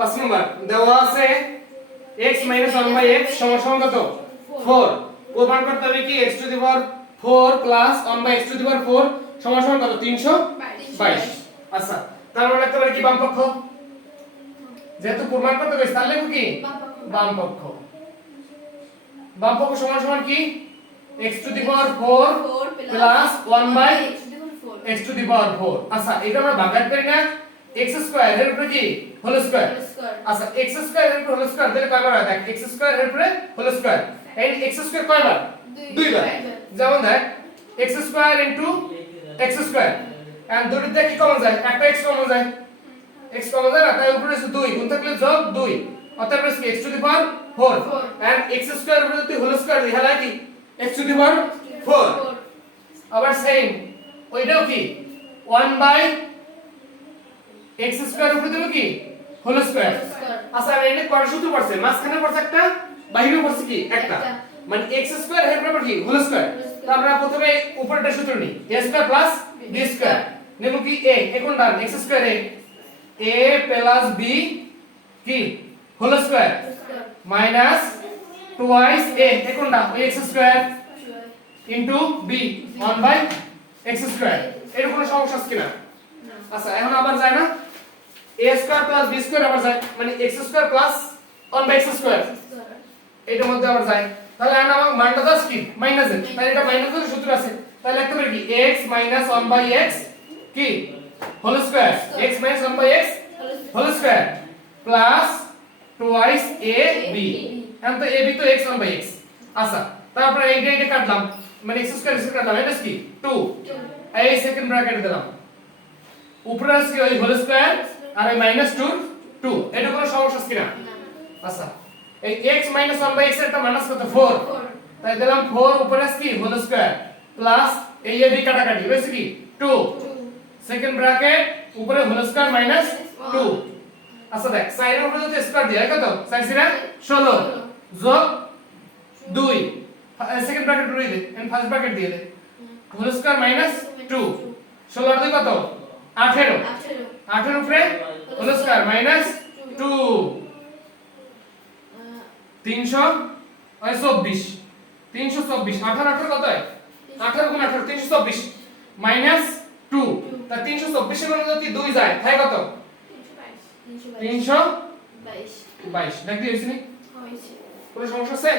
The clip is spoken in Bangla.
পাঁচ নম্বর দেওয়া আছে x minus one by x সমান কত? ফোর প্রমাণ করতে হবে কি? x to the power four plus one by x to the power four সমান সমান কত? তিনশো বাইশ। আচ্ছা তার মানে লিখতে পারি কি বাম পক্ষ? যেহেতু প্রমাণ করতে হবে তাহলে কি? বাম পক্ষ। বাম পক্ষ সমান সমান কি? x to the power four plus one by x to the power 4 আচ্ছা এটা আমরা ভাগাত করি না। X স্কয়ার এর উপরে কি? Whole square. আচ্ছা x স্কয়ার এর উপরে হোল স্কয়ার দিলে কয়বার হয়? দেখ x স্কয়ার এর উপরে হোল স্কয়ার। এই x স্কয়ার কয়বার? দুইবার। যেমন দেখ x square into x square. And দুটোতে কি কমন যায়? একটা x কমন যায়। x কমন যায় তাই উপরে আছে 2 গুণ থাকলে যোগ 2 অতএব কি? x to the power 4 and x square উপরে যদি হোল স্কয়ার দিই হলো কি? x টু দি পাওয়ার 4 আবার সেম ওইটাও কি? 1 বাই x স্কয়ার উপরে দেব কি? হোল স্কয়ার আচ্ছা আর এটা কত সূত্র পড়ছে। মাঝখানে পড়ছে একটা বাইরে পড়ছে কি? একটা। মানে x স্কয়ার এর উপরে কি? হোল স্কয়ার তো আমরা প্রথমে উপরেরটা সূত্র নিই। A square plus b square নেব কি? A এখন ডান x square a a plus b কি? Whole square minus twice a এখন ডান ওই x square into b 1 by x square এর কোনো সমস্যা আছে কিনা? আচ্ছা এখন আবার যায় না? A square plus b square আবার যায় মানে x square plus 1 by x square এটার মধ্যে আবার যায়। তাহলে এখন আমার মানটা দাস কি? মাইনাস এর তাহলে এটা মাইনাস এর সূত্র আছে। তাহলে লিখতে পারি কি? X 1 বাই x কি? Whole square x 1 by x whole square plus twice a b এখন তো a, b তো x 1 বাই x আচ্ছা তারপরে এইটা এইটা কাটলাম। মানে x স্কয়ার স্কয়ার কাটলাম। এটা কি? 2 এই সেকেন্ড ব্র্যাকেট দিলাম। উপরে আছে ওই হোল স্কয়ার আর এই মাইনাস 2 2 এটা কোনো সমস্যা কিনা? আচ্ছা। এই x 1 বাই x এর একটা মাইনাস কত? 4 তাই দিলাম 4 উপরে কি? হোল স্কয়ার প্লাস এই a b কাটাকাটি হয়েছে কি? 2 সেকেন্ড ব্র্যাকেট উপরে হোল স্কয়ার মাইনাস 2 আচ্ছা দেখ সাইনের উপরে যদি স্কয়ার দিই কত? সাইন সিরা 16 যোগ 2 সেকেন্ড ব্র্যাকেট রয়ে দে এন্ড ফার্স্ট ব্র্যাকেট দিয়ে দে। হোল স্কয়ার মাইনাস 2 16 আর দুই কত? 18 18 উপরে হোল স্কয়ার মাইনাস 2 300 হয় 24 324 18 18 কত হয়? 18 গুণ 18 324 মাইনাস 2 তা 324 এর মধ্যে যদি 2 যায় তাই কত? 322 দেখ দিয়েছিস কোনো সমস্যা আছে